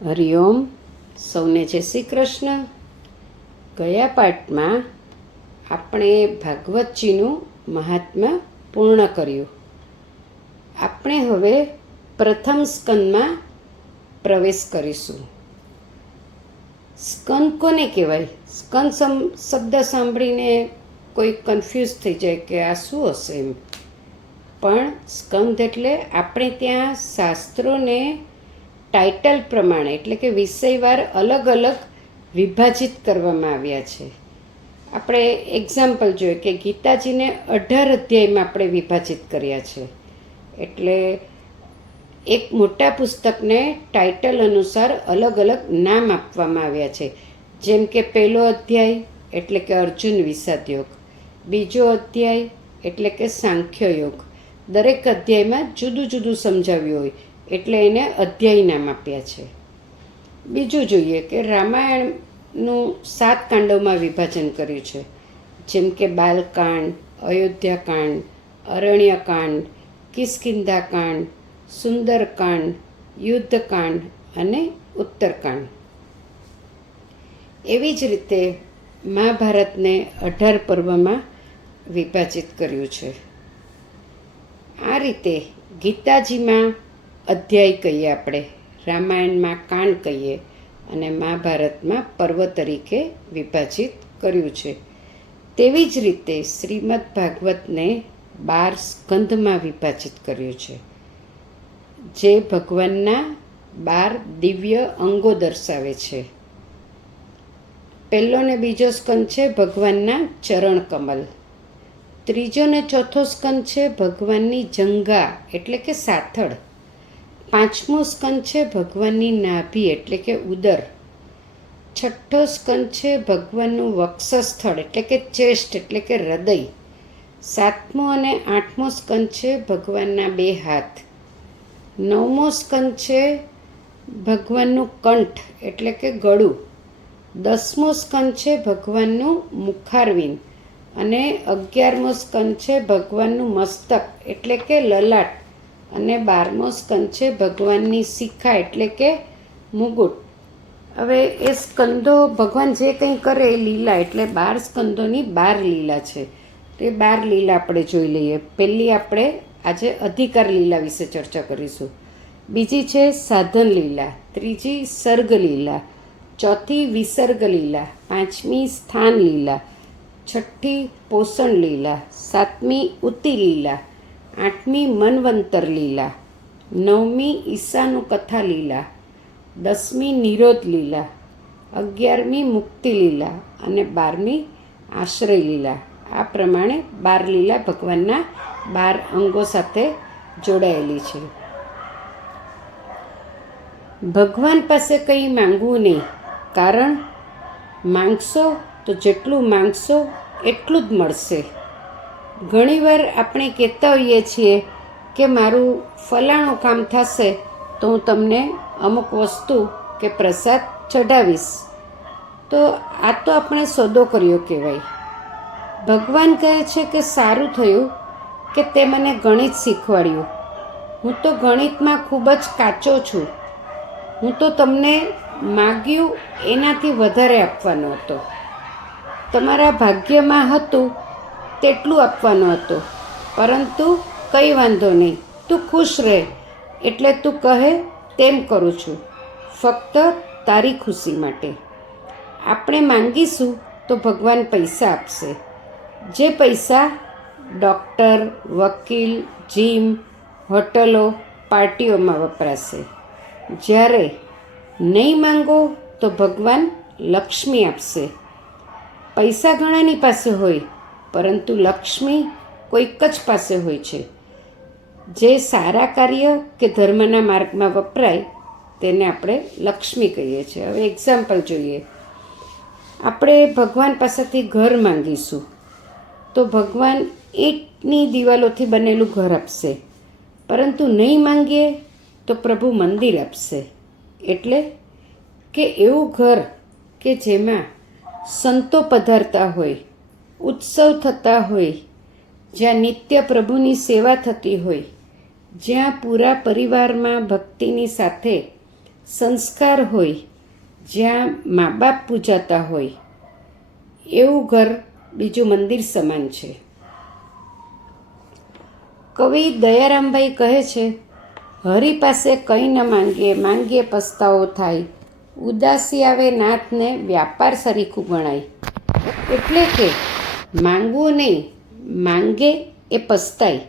હરિઓમ. સૌને જય શ્રી કૃષ્ણ. ગયા પાઠમાં આપણે ભાગવતજીનું મહાત્મ્ય પૂર્ણ કર્યું. આપણે હવે પ્રથમ સ્કંદમાં પ્રવેશ કરીશું. સ્કંદ કોને કહેવાય? સ્કંદ શબ્દ સાંભળીને કોઈ કન્ફ્યુઝ થઈ જાય કે આ શું હશે એમ. પણ સ્કંદ એટલે આપણે ત્યાં શાસ્ત્રોને ટાઇટલ પ્રમાણે એટલે કે વિષયવાર અલગ અલગ વિભાજિત કરવામાં આવ્યા છે. આપણે એક્ઝામ્પલ જોઈએ કે ગીતાજીને 18 અધ્યાયમાં આપણે વિભાજિત કર્યા છે. એટલે એક મોટા પુસ્તકને ટાઇટલ અનુસાર અલગ અલગ નામ આપવામાં આવ્યા છે. જેમ કે પહેલો અધ્યાય એટલે કે અર્જુન વિષાદ યોગ, બીજો અધ્યાય એટલે કે સાંખ્ય યોગ. દરેક અધ્યાયમાં જુદું જુદું સમજાવ્યું હોય એટલે એને અધ્યાય નામ આપ્યા છે. બીજું જોઈએ કે રામાયણનું 7 કાંડોમાં વિભાજન કર્યું છે. જેમ કે બાલકાંડ, અયોધ્યાકાંડ, અરણ્યકાંડ, કિષ્કિંધાકાંડ, સુંદરકાંડ, યુદ્ધકાંડ અને ઉત્તરકાંડ. એવી જ રીતે મહાભારતને 18 પર્વમાં વિભાજિત કર્યું છે. આ રીતે ગીતાજીમાં અધ્યાય કહીએ આપણે, રામાયણમાં કાંડ કહીએ અને મહાભારતમાં પર્વ તરીકે વિભાજિત કર્યું છે. તેવી જ રીતે શ્રીમદ ભાગવતને 12 સ્કંધમાં વિભાજિત કર્યું છે, જે ભગવાનના 12 દિવ્ય અંગો દર્શાવે છે. પહેલો ને બીજો સ્કંદ છે ભગવાનના ચરણ કમલ. ત્રીજો ને ચોથો સ્કંદ છે ભગવાનની જંઘા એટલે કે સાથળ. પાંચમો સ્કંદ છે ભગવાનની નાભી એટલે કે ઉદર. છઠ્ઠો સ્કંદ છે ભગવાનનું વક્ષસ્થળ એટલે કે ચેસ્ટ એટલે કે હૃદય. સાતમો અને આઠમો સ્કંદ છે ભગવાનના 2 હાથ. નવમો સ્કંદ છે ભગવાનનું કંઠ એટલે કે ગળું. 10મો સ્કંદ છે ભગવાનનું મુખારવિંદ અને 11મો સ્કંદ છે ભગવાનનું મસ્તક એટલે કે લલાટ અને 12મો સ્કંદ છે ભગવાનની શિખા એટલે કે મુગુટ. હવે એ સ્કંદો ભગવાન જે કંઈ કરે એ લીલા, એટલે 12 સ્કંદોની 12 લીલા છે. તે 12 લીલા આપણે જોઈ લઈએ. પહેલી આપણે આજે અધિકાર લીલા વિશે ચર્ચા કરીશું. બીજી છે સાધન લીલા, ત્રીજી સર્ગ લીલા, ચોથી વિસર્ગ લીલા, પાંચમી સ્થાન લીલા, છઠ્ઠી પોષણ લીલા, સાતમી ઉતિ લીલા, આઠમી મનવંતર લીલા, નવમી ઈશાનું કથા લીલા, 10મી નિરોધ લીલા, 11મી મુક્તિ લીલા અને 12મી આશ્રય લીલા. આ પ્રમાણે 12 લીલા ભગવાનના 12 અંગો સાથે જોડાયેલી છે. ભગવાન પાસે કંઈ માંગવું નહીં, કારણ માંગશો તો જેટલું માંગશો એટલું જ મળશે. ઘણીવાર આપણે કહેતા હોઈએ છીએ કે મારું ફલાણું કામ થશે તો હું તમને અમુક વસ્તુ કે પ્રસાદ ચઢાવીશ. તો આ તો આપણે સોદો કર્યો કહેવાય. ભગવાન કહે છે કે સારું થયું કે તે મને ગણિત શીખવાડ્યું. હું તો ગણિતમાં ખૂબ જ કાચો છું. હું તો તમને માગ્યું એનાથી વધારે આપવાનો હતો. તમારા ભાગ્યમાં હતું તેટલું આપવાનું હતું, પરંતુ કંઈ વાંધો નહીં, તું ખુશ રહે એટલે તું કહે તેમ કરું છું, ફક્ત તારી ખુશી માટે. આપણે માંગીશું તો ભગવાન પૈસા આપશે. જે પૈસા ડૉક્ટર, વકીલ, જીમ, હોટલો, પાર્ટીઓમાં વપરાશે. જ્યારે નહીં માંગો તો ભગવાન લક્ષ્મી આપશે. પૈસા ઘણાની પાસે હોય, પરંતુ લક્ષ્મી કોઈક જ પાસે હોય છે. જે સારા કાર્ય કે ધર્મના માર્ગમાં વપરાય તેને આપણે લક્ષ્મી કહીએ છીએ. હવે એક્ઝામ્પલ જોઈએ. આપણે ભગવાન પાસેથી ઘર માંગીશું તો ભગવાન ઈંટની દિવાલોથી બનેલું ઘર આપશે, પરંતુ નહીં માંગીએ તો પ્રભુ મંદિર આપશે. એટલે કે એવું ઘર કે જેમાં સંતો પધારતા હોય, ઉત્સવ થતા હોય, જ્યાં નિત્ય પ્રભુની સેવા થતી હોય, જ્યાં પૂરા પરિવારમાં ભક્તિની સાથે સંસ્કાર હોય, જ્યાં મા બાપ પૂજાતા હોય, એવું ઘર બીજું મંદિર સમાન છે. કવિ દયારામભાઈ કહે છે, હરી પાસે કંઈ ન માંગીએ, માંગીએ પસ્તાવો થાય, ઉદાસી આવે નાથને વ્યાપાર સરીખું ગણાય. એટલે કે માંગવું નહીં, માંગે એ પસ્તાય.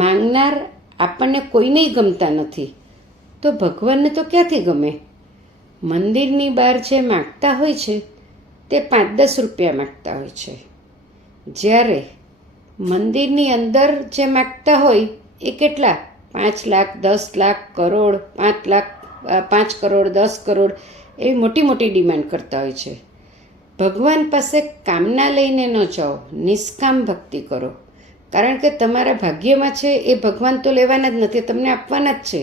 માંગનાર આપણને કોઈનેય ગમતા નથી, તો ભગવાનને તો ક્યાંથી ગમે? મંદિરની બહાર જે માગતા હોય છે તે 5-10 રૂપિયા માગતા હોય છે, જ્યારે મંદિરની અંદર જે માગતા હોય એ કેટલા 5 લાખ, 10 લાખ, કરોડ, 5 લાખ, 5 કરોડ, 10 કરોડ એવી મોટી મોટી ડિમાન્ડ કરતા હોય છે. ભગવાન પાસે કામના લઈને ન જાઓ, નિષ્કામ ભક્તિ કરો. કારણ કે તમારા ભાગ્યમાં છે એ ભગવાન તો લેવાના જ નથી, તમને આપવાના જ છે.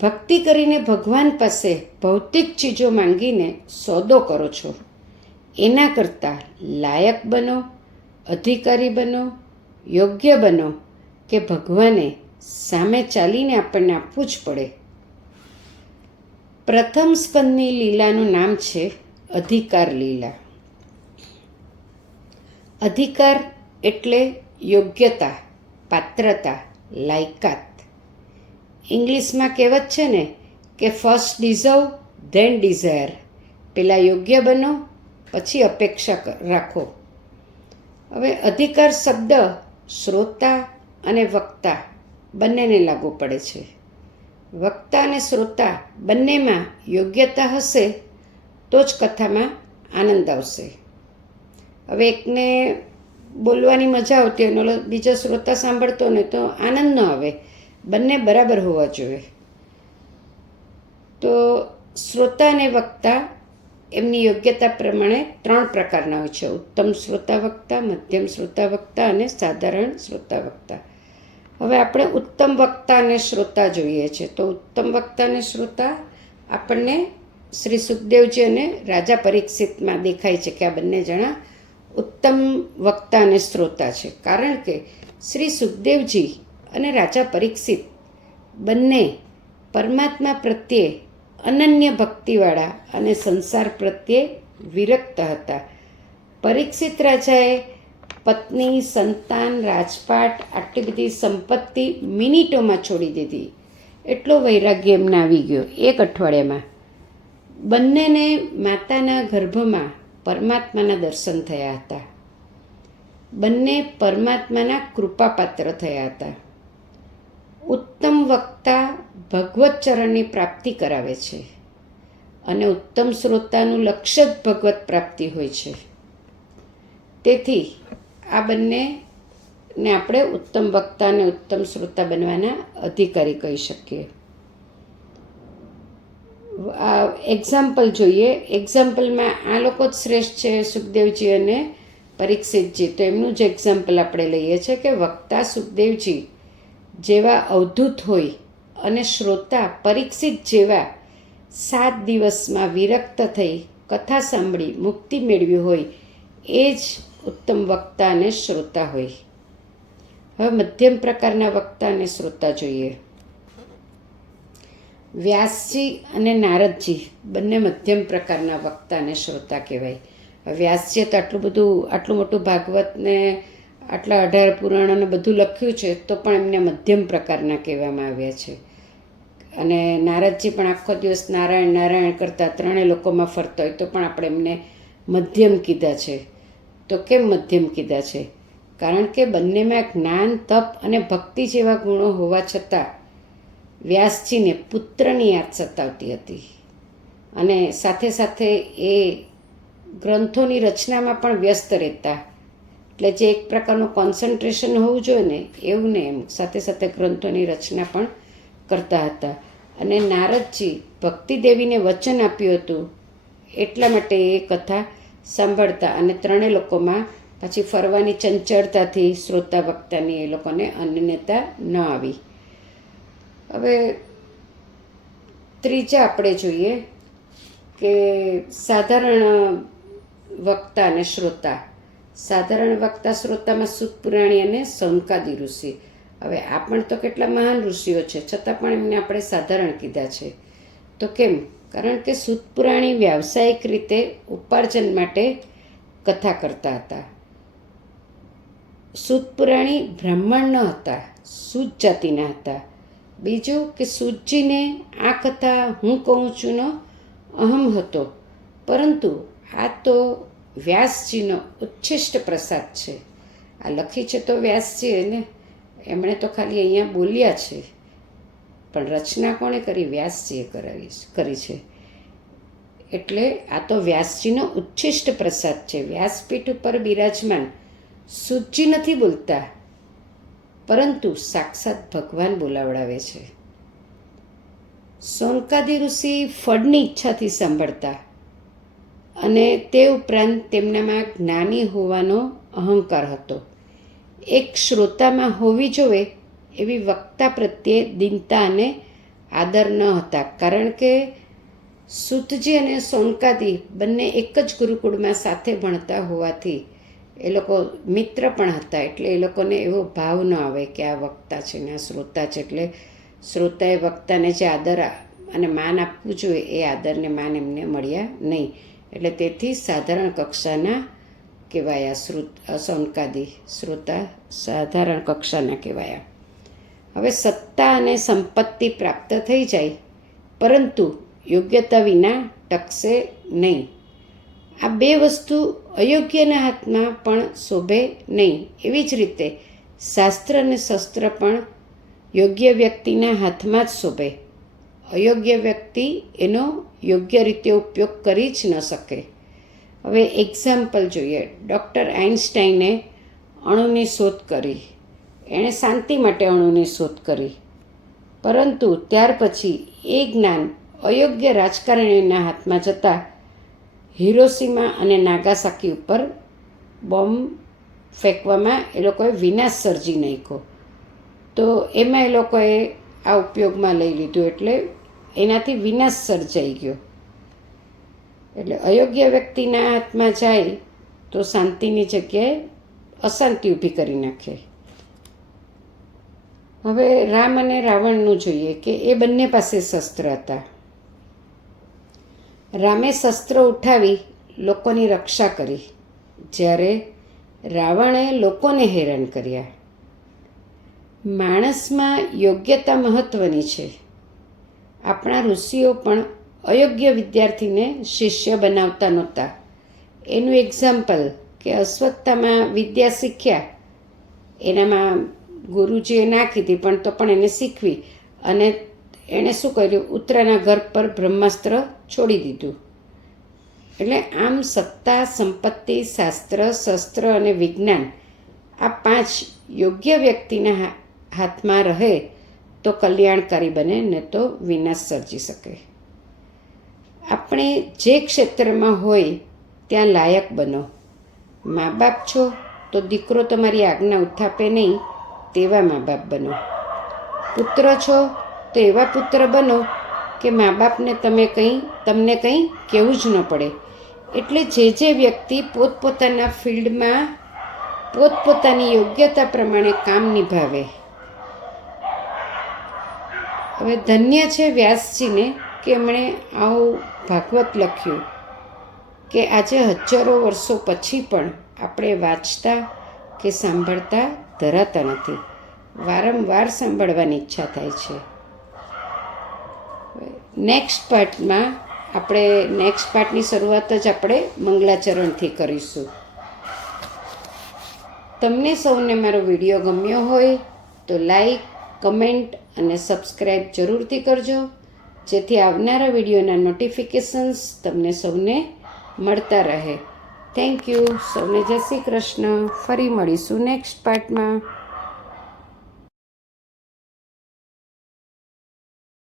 ભક્તિ કરીને ભગવાન પાસે ભૌતિક ચીજો માંગીને સોદો કરો છો. એના કરતાં લાયક બનો, અધિકારી બનો, યોગ્ય બનો કે ભગવાને સામે ચાલીને આપણને આપવું જ પડે. પ્રથમ સ્કંદની લીલાનું નામ છે અધિકાર લીલા. અધિકાર એટલે યોગ્યતા, પાત્રતા, લાયકાત. ઇંગ્લિશમાં કહેવત છે ને કે ફર્સ્ટ ડિઝર્વ ધેન ડિઝાયર. પહેલાં યોગ્ય બનો, પછી અપેક્ષા રાખો. હવે અધિકાર શબ્દ શ્રોતા અને વક્તા બંનેને લાગુ પડે છે. વક્તા અને શ્રોતા બંનેમાં યોગ્યતા હશે તો જ કથામાં આનંદ આવશે. હવે એકને બોલવાની મજા આવતી હોય, બીજો શ્રોતા સાંભળતો ને તો આનંદ ન આવે. બંને બરાબર હોવા જોઈએ. તો શ્રોતા અને વક્તા એમની યોગ્યતા પ્રમાણે 3 પ્રકારના હોય છે: ઉત્તમ શ્રોતા વક્તા, મધ્યમ શ્રોતા વક્તા અને સાધારણ શ્રોતા વક્તા. હવે આપણે ઉત્તમ વક્તા અને શ્રોતા જોઈએ છે. તો ઉત્તમ વક્તા અને શ્રોતા આપણને શ્રી સુખદેવજી અને રાજા પરીક્ષિતમાં દેખાય છે કે આ બંને જણા ઉત્તમ વક્તા અને શ્રોતા છે. કારણ કે શ્રી સુખદેવજી અને રાજા પરીક્ષિત બંને પરમાત્મા પ્રત્યે અનન્ય ભક્તિવાળા અને સંસાર પ્રત્યે વિરક્ત હતા. પરીક્ષિત રાજાએ પત્ની, સંતાન, રાજપાટ, આટલી બધી સંપત્તિ મિનિટોમાં છોડી દીધી. એટલો વૈરાગ્ય એમને આવી ગયો એક અઠવાડિયામાં. બંનેને માતાના ગર્ભમાં પરમાત્માના દર્શન થયા હતા. બંને પરમાત્માના કૃપાપાત્ર થયા હતા. ઉત્તમ વક્તા ભગવત ચરણની પ્રાપ્તિ કરાવે છે અને ઉત્તમ શ્રોતાનું લક્ષ્ય જ ભગવત પ્રાપ્તિ હોય છે. તેથી આ બંનેને આપણે ઉત્તમ વક્તા અને ઉત્તમ શ્રોતા બનવાના અધિકારી કહી શકીએ. આ એક્ઝામ્પલ જોઈએ. એક્ઝામ્પલમાં આ લોકો જ શ્રેષ્ઠ છે, સુખદેવજી અને પરીક્ષિતજી. તો એમનું જ એક્ઝામ્પલ આપણે લઈએ છીએ કે વક્તા સુખદેવજી જેવા અવધૂત હોય અને શ્રોતા પરીક્ષિત જેવા 7 દિવસમાં વિરક્ત થઈ કથા સાંભળી મુક્તિ મેળવી હોય, એ જ ઉત્તમ વક્તા અને શ્રોતા હોય. હવે મધ્યમ પ્રકારના વક્તા અને શ્રોતા જોઈએ. વ્યાસજી અને નારદજી બંને મધ્યમ પ્રકારના વક્તા અને શ્રોતા કહેવાય. વ્યાસજીએ તો આટલું મોટું ભાગવતને આટલા 18 પુરાણ અને બધું લખ્યું છે, તો પણ એમને મધ્યમ પ્રકારના કહેવામાં આવ્યા છે. અને નારદજી પણ આખો દિવસ નારાયણ નારાયણ કરતા 3 લોકોમાં ફરતા હોય, તો પણ આપણે એમને મધ્યમ કીધા છે. તો કેમ મધ્યમ કીધા છે? કારણ કે બંનેમાં જ્ઞાન, તપ અને ભક્તિ જેવા ગુણો હોવા છતાં વ્યાસજીને પુત્રની યાદ સતાવતી હતી અને સાથે સાથે એ ગ્રંથોની રચનામાં પણ વ્યસ્ત રહેતા. એટલે જે એક પ્રકારનું કોન્સન્ટ્રેશન હોવું જોઈએ ને, એવું ને એમ સાથે સાથે ગ્રંથોની રચના પણ કરતા હતા. અને નારદજી ભક્તિદેવીને વચન આપ્યું હતું એટલા માટે એ કથા સાંભળતા. અને 3 લોકોમાં પછી ફરવાની ચંચળતાથી શ્રોતા વક્તાની એ લોકોને અન્યતા ન આવી. હવે ત્રીજા આપણે જોઈએ કે સાધારણ વક્તા અને શ્રોતા. સાધારણ વક્તા શ્રોતામાં સુત પુરાણી અને સૌનકાદી ઋષિ. હવે આ પણ તો કેટલા મહાન ઋષિઓ છે, છતાં પણ એમને આપણે સાધારણ કીધા છે. તો કેમ? કારણ કે સૂત પુરાણી વ્યાવસાયિક રીતે ઉપાર્જન માટે કથા કરતા હતા. સૂત પુરાણી બ્રાહ્મણ ન હતા, સૂત જાતિના હતા. બીજું કે સૂતજીને આ કથા હું કહું છુંનો અહમ હતો, પરંતુ આ તો વ્યાસજીનો ઉચ્છિષ્ટ પ્રસાદ છે. આ લખી છે તો વ્યાસજીએ ને, એમણે તો ખાલી અહીંયા બોલ્યા છે, પણ રચના કોણે કરી? વ્યાસજીએ કરી છે. એટલે આ તો વ્યાસજીનો ઉચ્છિષ્ટ પ્રસાદ છે. વ્યાસપીઠ ઉપર બિરાજમાન સૂતજી નથી બોલતા, પરંતુ સાક્ષાત ભગવાન બોલાવડાવે છે. સોનકાદી ઋષિ ફળની ઈચ્છાથી સાંભળતા, અને તે ઉપરાંત તેમનામાં જ્ઞાની હોવાનો અહંકાર હતો. એક શ્રોતામાં હોવી જોવે એવી વક્તા પ્રત્યે દીનતા અને આદર ન હતા, કારણ કે સૂતજી અને સોનકાદી બંને એક જ ગુરુકુળમાં સાથે ભણતા હોવાથી એ લોકો મિત્ર પણ હતા. એટલે એ લોકોને એવો ભાવ ન આવે કે આ વક્તા છે ને આ શ્રોતા છે, એટલે શ્રોતાએ વક્તાને જે આદર અને માન આપવું જોઈએ એ આદરને માન એમને મળ્યા નહીં. એટલે તેથી સાધારણ કક્ષાના કહેવાયા સોનકાદી શ્રોતા, સાધારણ કક્ષાના કહેવાયા. હવે સત્તા અને સંપત્તિ પ્રાપ્ત થઈ જાય, પરંતુ યોગ્યતા વિના ટકશે નહીં. આ બે વસ્તુ અયોગ્યના હાથમાં પણ શોભે નહીં. એવી જ રીતે શાસ્ત્ર અને શસ્ત્ર પણ યોગ્ય વ્યક્તિના હાથમાં જ શોભે. અયોગ્ય વ્યક્તિ એનો યોગ્ય રીતે ઉપયોગ કરી જ ન શકે. હવે એક્ઝામ્પલ જોઈએ. ડૉક્ટર આઇન્સ્ટાઈને અણુની શોધ કરી. એણે શાંતિ માટે અણુની શોધ કરી, પરંતુ ત્યાર પછી એ જ્ઞાન અયોગ્ય રાજકારણીના હાથમાં જતાં હિરોશીમા અને નાગાસાકી ઉપર બોમ્બ ફેંકવામાં એ લોકોએ વિનાશ સર્જી નાખ્યો. તો એમાં એ લોકોએ આ ઉપયોગમાં લઈ લીધું, એટલે એનાથી વિનાશ સર્જાઈ ગયો. એટલે અયોગ્ય વ્યક્તિના હાથમાં જાય તો શાંતિની જગ્યાએ અશાંતિ ઊભી કરી નાખે. હવે રામ અને રાવણનું જોઈએ કે એ બંને પાસે શસ્ત્ર હતા. રામે શસ્ત્ર ઉઠાવી લોકોની રક્ષા કરી, જ્યારે રાવણે લોકોને હેરાન કર્યા. માણસમાં યોગ્યતા મહત્ત્વની છે. આપણા ઋષિઓ પણ અયોગ્ય વિદ્યાર્થીને શિષ્ય બનાવતા નહોતા. એનું એક્ઝામ્પલ કે અશ્વત્થામાં વિદ્યા શીખ્યા, એનામાં ગુરુજીએ ના કીધી પણ તો પણ એને શીખવી, અને એણે શું કર્યું? ઉત્તરાના ઘર પર બ્રહ્માસ્ત્ર છોડી દીધું. એટલે આમ સત્તા, સંપત્તિ, શાસ્ત્ર, શસ્ત્ર અને વિજ્ઞાન, આ પાંચ યોગ્ય વ્યક્તિના હાથમાં રહે તો કલ્યાણકારી બને, ને તો વિનાશ સર્જી શકે. આપણે જે ક્ષેત્રમાં હોય ત્યાં લાયક બનો. મા બાપ છો તો દીકરો તમારી આજ્ઞા ઉથાપે નહીં તેવા મા બાપ બનો. પુત્ર છો તો એવા પુત્ર બનો કે મા બાપને તમને કંઈ કહેવું જ ન પડે. એટલે જે વ્યક્તિ પોતપોતાના ફિલ્ડમાં પોતપોતાની યોગ્યતા પ્રમાણે કામ નિભાવે. હવે ધન્ય છે વ્યાસજીને કે એમણે આવું ભાગવત લખ્યું કે આજે હજારો વર્ષો પછી પણ આપણે વાંચતા કે સાંભળતા ધરાતા નથી. વારંવાર સાંભળવાની ઈચ્છા થાય છે. નેક્સ્ટ પાર્ટની શરૂઆત જ આપણે મંગલાચરણથી કરીશું. તમને સૌને મારો વિડીયો ગમ્યો હોય તો લાઈક, કમેન્ટ અને સબસ્ક્રાઈબ જરૂરથી કરજો, જેથી આવનારા વિડીયોના નોટિફિકેશન્સ તમને સૌને મળતા રહે. Thank you. સૌને જય શ્રી કૃષ્ણ. ફરી મળીશું નેક્સ્ટ પાર્ટમાં.